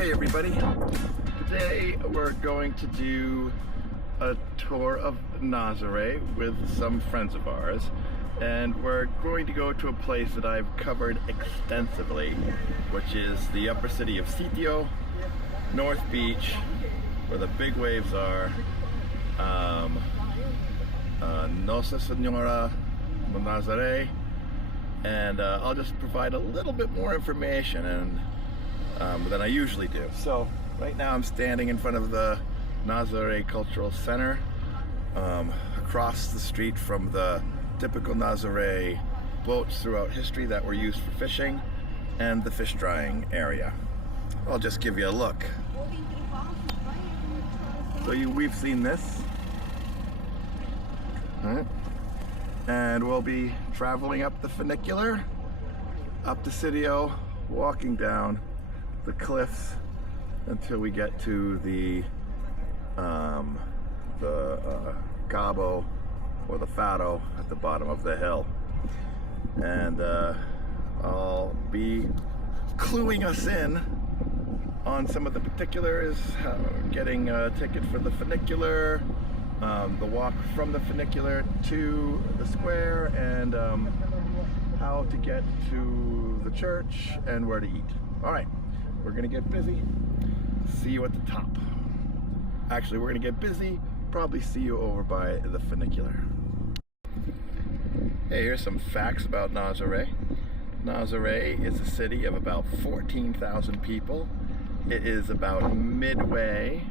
Hey everybody, today we're going to do a tour of Nazare with some friends of ours, and we're going to go to a place that I've covered extensively, which is the upper city of Sitio, North Beach, where the big waves are, Nossa Senhora Nazare, and I'll just provide a little bit more information than I usually do. So right now I'm standing in front of the Nazare Cultural Center, across the street from the typical Nazare boats throughout history that were used for fishing, and the fish drying area. I'll just give you a look. So we've seen this, right? And we'll be traveling up the funicular, up to Sitio, walking down the cliffs until we get to the Cabo or the Farol at the bottom of the hill. And I'll be cluing us in on some of the particulars, getting a ticket for the funicular, the walk from the funicular to the square, and how to get to the church and where to eat. All right, we're gonna get busy. See you at the top. Actually, we're gonna get busy, probably see you over by the funicular. Hey, here's some facts about Nazare. Nazare is a city of about 14,000 people. It is about midway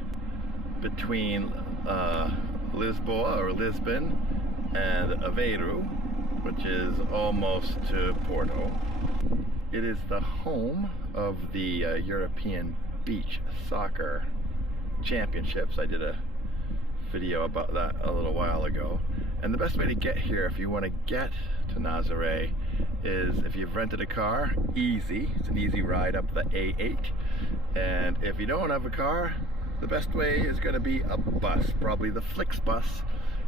between Lisboa or Lisbon and Aveiro, which is almost to Porto. It is the home of the European Beach Soccer Championships. I did a video about that a little while ago. And the best way to get here, if you want to get to Nazare, is if you've rented a car, easy. It's an easy ride up the A8. And if you don't have a car, the best way is going to be a bus, probably the Flix bus.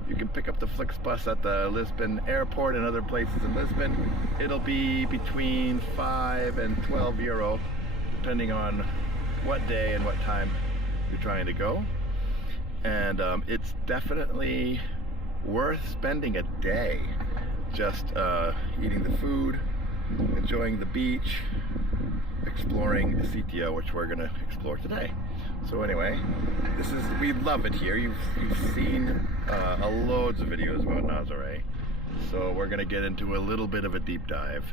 You can pick up the Flix bus at the Lisbon airport and other places in Lisbon. It'll be between 5 and 12 euro, depending on what day and what time you're trying to go. And it's definitely worth spending a day just eating the food, enjoying the beach, exploring Sitio, which we're gonna explore today. So anyway, we love it here. You've seen loads of videos about Nazare. So we're gonna get into a little bit of a deep dive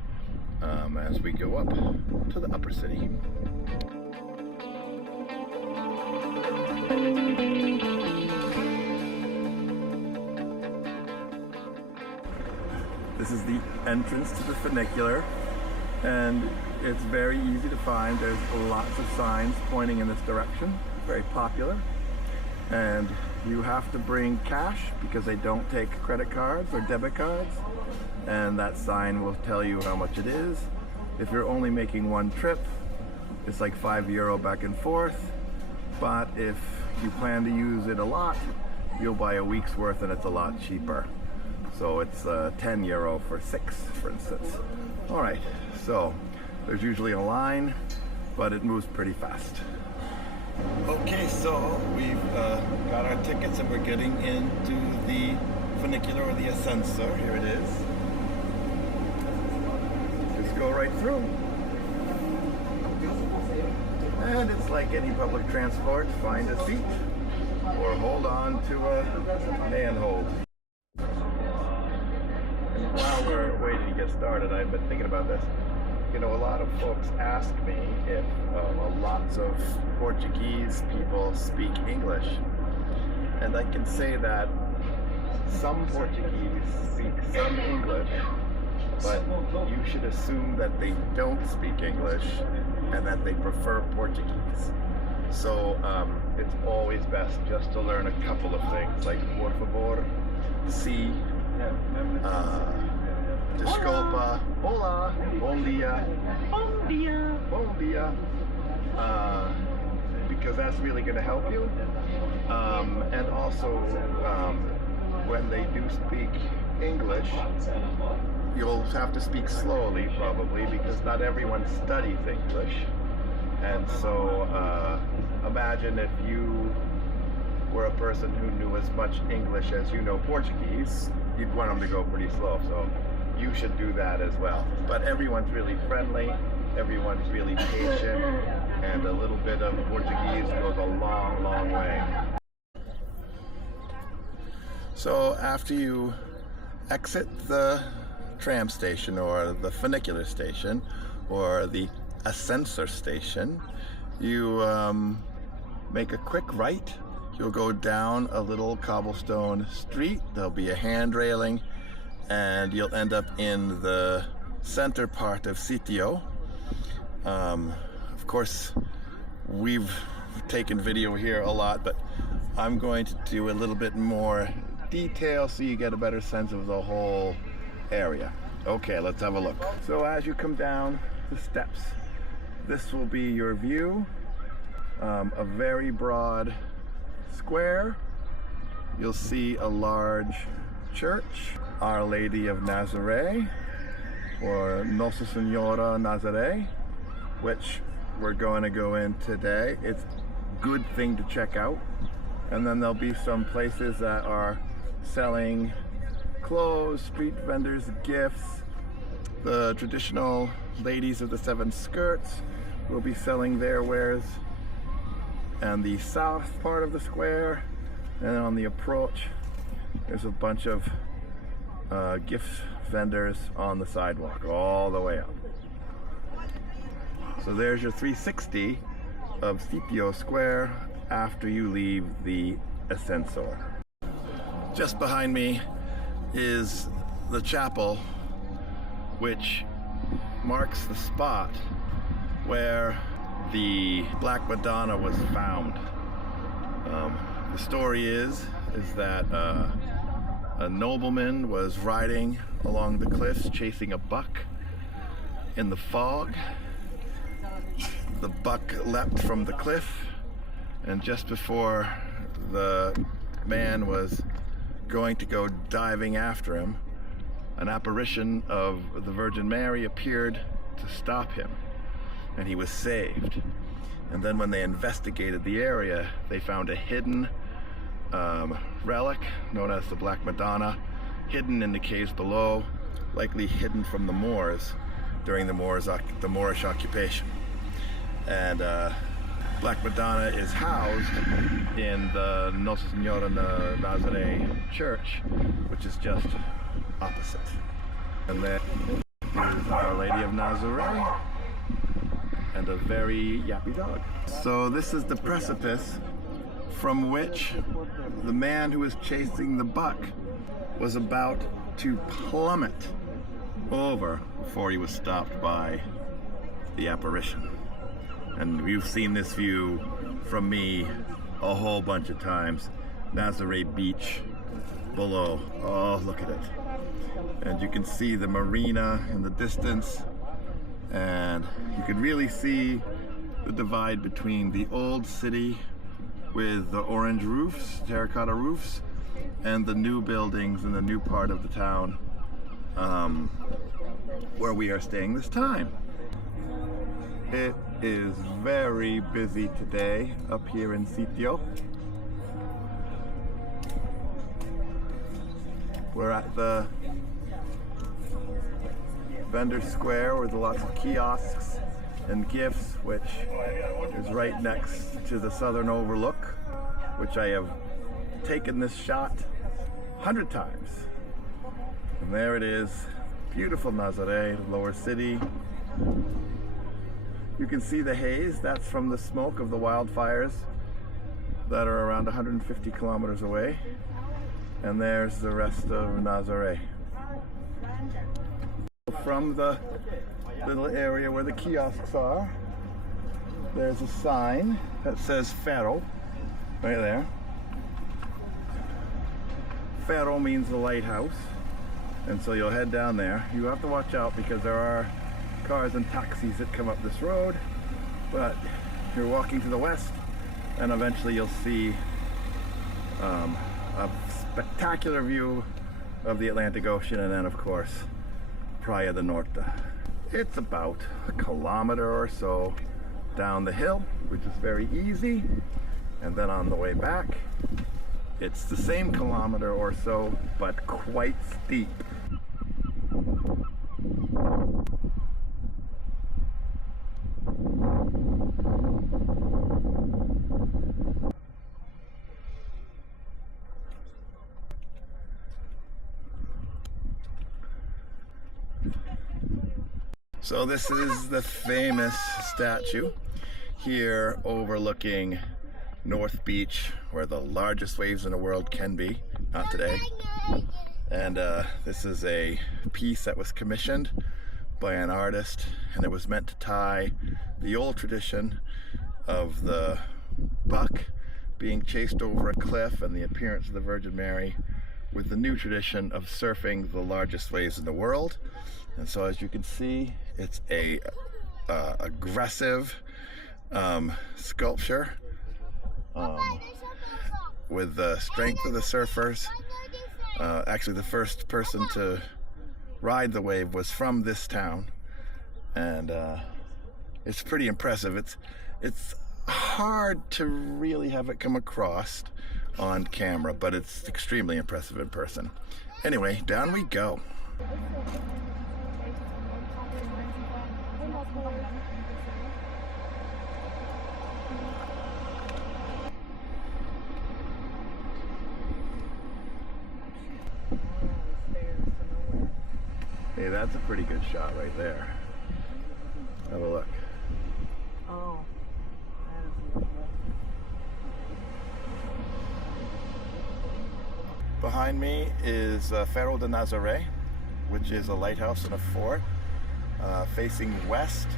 as we go up to the upper city. This is the entrance to the funicular, and it's very easy to find. There's lots of signs pointing in this direction. It's very popular, and you have to bring cash because they don't take credit cards or debit cards, and that sign will tell you how much it is. If you're only making one trip, it's like 5 euro back and forth, but if you plan to use it a lot, you'll buy a week's worth and it's a lot cheaper. So it's 10 euro for 6, for instance. All right, so there's usually a line, but it moves pretty fast. Okay, so we've got our tickets and we're getting into the funicular or the ascensor. Here it is. Just go right through. And it's like any public transport. Find a seat or hold on to a handhold. While we're waiting to get started, I've been thinking about this. You know, a lot of folks ask me if lots of Portuguese people speak English. And I can say that some Portuguese speak some English, but you should assume that they don't speak English and that they prefer Portuguese. So it's always best just to learn a couple of things, like por favor, si, desculpa, hola, bom dia, bom dia, because that's really going to help you. And also, when they do speak English, you'll have to speak slowly probably, because not everyone studies English. And so imagine if you were a person who knew as much English as you know Portuguese, you'd want them to go pretty slow. So you should do that as well. But everyone's really friendly, everyone's really patient, and a little bit of Portuguese goes a long, long way. So after you exit the tram station or the funicular station or the ascensor station, you make a quick right. You'll go down a little cobblestone street. There'll be a hand railing and you'll end up in the center part of Sitio. Of course, we've taken video here a lot, but I'm going to do a little bit more detail so you get a better sense of the whole area. Okay, let's have a look. So as you come down the steps, this will be your view. A very broad square. You'll see a large church, Our Lady of Nazare, or Nossa Senhora Nazare, which we're going to go in today. It's a good thing to check out. And then there'll be some places that are selling clothes, street vendors, gifts. The traditional ladies of the seven skirts will be selling their wares. And the south part of the square, and on the approach, there's a bunch of gift vendors on the sidewalk all the way up. So there's your 360 of Sitio Square after you leave the ascensor. Just behind me is the chapel, which marks the spot where the Black Madonna was found. The story is that a nobleman was riding along the cliffs chasing a buck in the fog. The buck leapt from the cliff, and just before the man was going to go diving after him, an apparition of the Virgin Mary appeared to stop him, and he was saved. And then when they investigated the area, they found a hidden relic known as the Black Madonna, hidden in the caves below, likely hidden from the Moors during the Moorish occupation. And Black Madonna is housed in the Nossa Senhora Nazare church, which is just opposite. And then is Our Lady of Nazare and a very yappy dog. So this is the precipice from which the man who was chasing the buck was about to plummet over before he was stopped by the apparition. And you've seen this view from me a whole bunch of times. Nazare Beach below. Oh, look at it. And you can see the marina in the distance. And you can really see the divide between the old city with the orange roofs, terracotta roofs, and the new buildings in the new part of the town where we are staying this time. It is very busy today up here in Sitio. We're at the vendor square with lots of kiosks and gifts, which is right next to the southern overlook, which I have taken this shot 100 times. And there it is, beautiful Nazare, lower city. You can see the haze, that's from the smoke of the wildfires that are around 150 kilometers away. And there's the rest of Nazare. From the little area where the kiosks are, there's a sign that says Farol, right there. Farol means the lighthouse, and so you'll head down there. You have to watch out because there are cars and taxis that come up this road, but you're walking to the west and eventually you'll see a spectacular view of the Atlantic Ocean, and then of course Praia da Norte. It's about a kilometer or so down the hill, which is very easy, and then on the way back, it's the same kilometer or so, but quite steep. So this is the famous statue here overlooking North Beach, where the largest waves in the world can be. Not today. And this is a piece that was commissioned by an artist, and it was meant to tie the old tradition of the buck being chased over a cliff and the appearance of the Virgin Mary with the new tradition of surfing the largest waves in the world. And so, as you can see, it's a aggressive sculpture with the strength of the surfers. Actually, the first person to ride the wave was from this town, and it's pretty impressive. It's hard to really have it come across on camera, but it's extremely impressive in person. Anyway, down we go. Hey, that's a pretty good shot right there. Have a look. Oh, that is lovely. Behind me is Farol de Nazare, which is a lighthouse and a fort facing west.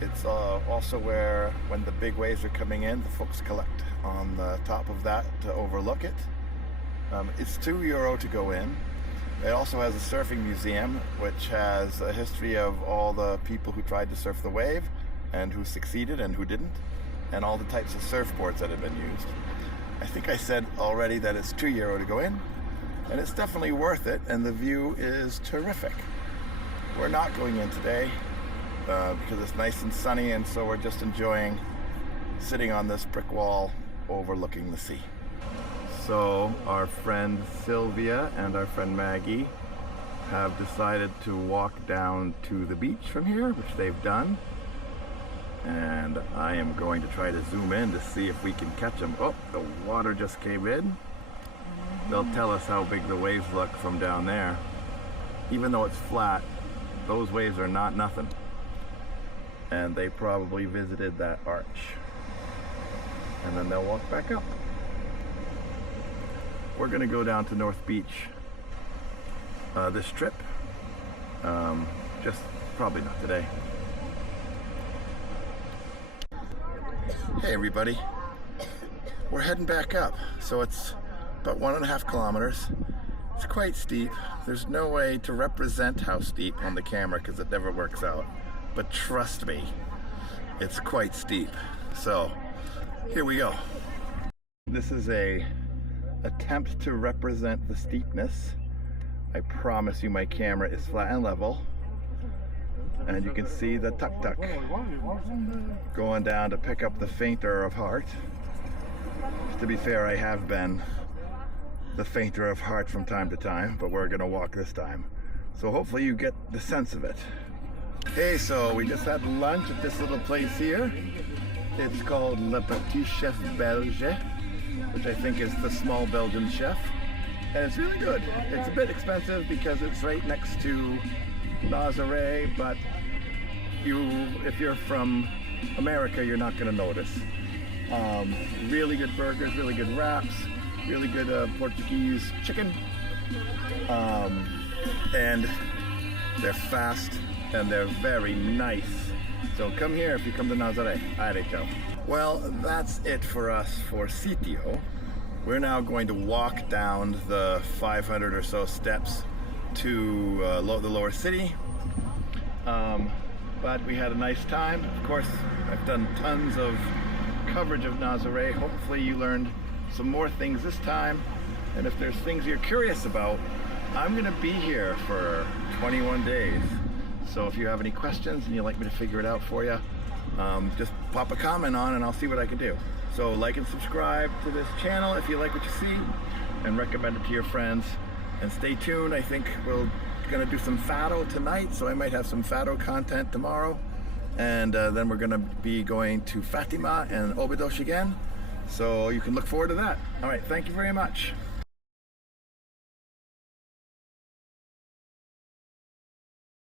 It's also where, when the big waves are coming in, the folks collect on the top of that to overlook it. It's €2 to go in. It also has a surfing museum, which has a history of all the people who tried to surf the wave and who succeeded and who didn't, and all the types of surfboards that have been used. I think I said already that it's €2 to go in, and it's definitely worth it, and the view is terrific. We're not going in today because it's nice and sunny, and so we're just enjoying sitting on this brick wall overlooking the sea. So our friend Sylvia and our friend Maggie have decided to walk down to the beach from here, which they've done. And I am going to try to zoom in to see if we can catch them. Oh, the water just came in. They'll tell us how big the waves look from down there. Even though it's flat, those waves are not nothing. And they probably visited that arch. And then they'll walk back up. We're gonna go down to North Beach this trip. Just probably not today. Hey everybody, we're heading back up. So it's about 1.5 kilometers. It's quite steep. There's no way to represent how steep on the camera because it never works out. But trust me, it's quite steep. So here we go. This is a attempt to represent the steepness. I promise you my camera is flat and level. And you can see the tuk-tuk going down to pick up the fainter of heart. To be fair, I have been the fainter of heart from time to time, but we're gonna walk this time. So hopefully you get the sense of it. Hey, so we just had lunch at this little place here. It's called Le Petit Chef Belge, which I think is the small Belgian chef. And it's really good. It's a bit expensive because it's right next to Nazare A, but if you're from America, you're not gonna notice. Really good burgers, really good wraps, really good Portuguese chicken. And they're fast and they're very nice. So come here if you come to Nazare. Ciao. Well, that's it for us for Sitio. We're now going to walk down the 500 or so steps to the lower city. But we had a nice time. Of course, I've done tons of coverage of Nazare. Hopefully you learned some more things this time. And if there's things you're curious about, I'm gonna be here for 21 days. So if you have any questions and you'd like me to figure it out for you, just pop a comment on and I'll see what I can do. So like and subscribe to this channel if you like what you see, and recommend it to your friends. And stay tuned. I think we're gonna do some Farol tonight, so I might have some Farol content tomorrow. And then we're gonna be going to Fatima and Obidos again. So you can look forward to that. All right, thank you very much.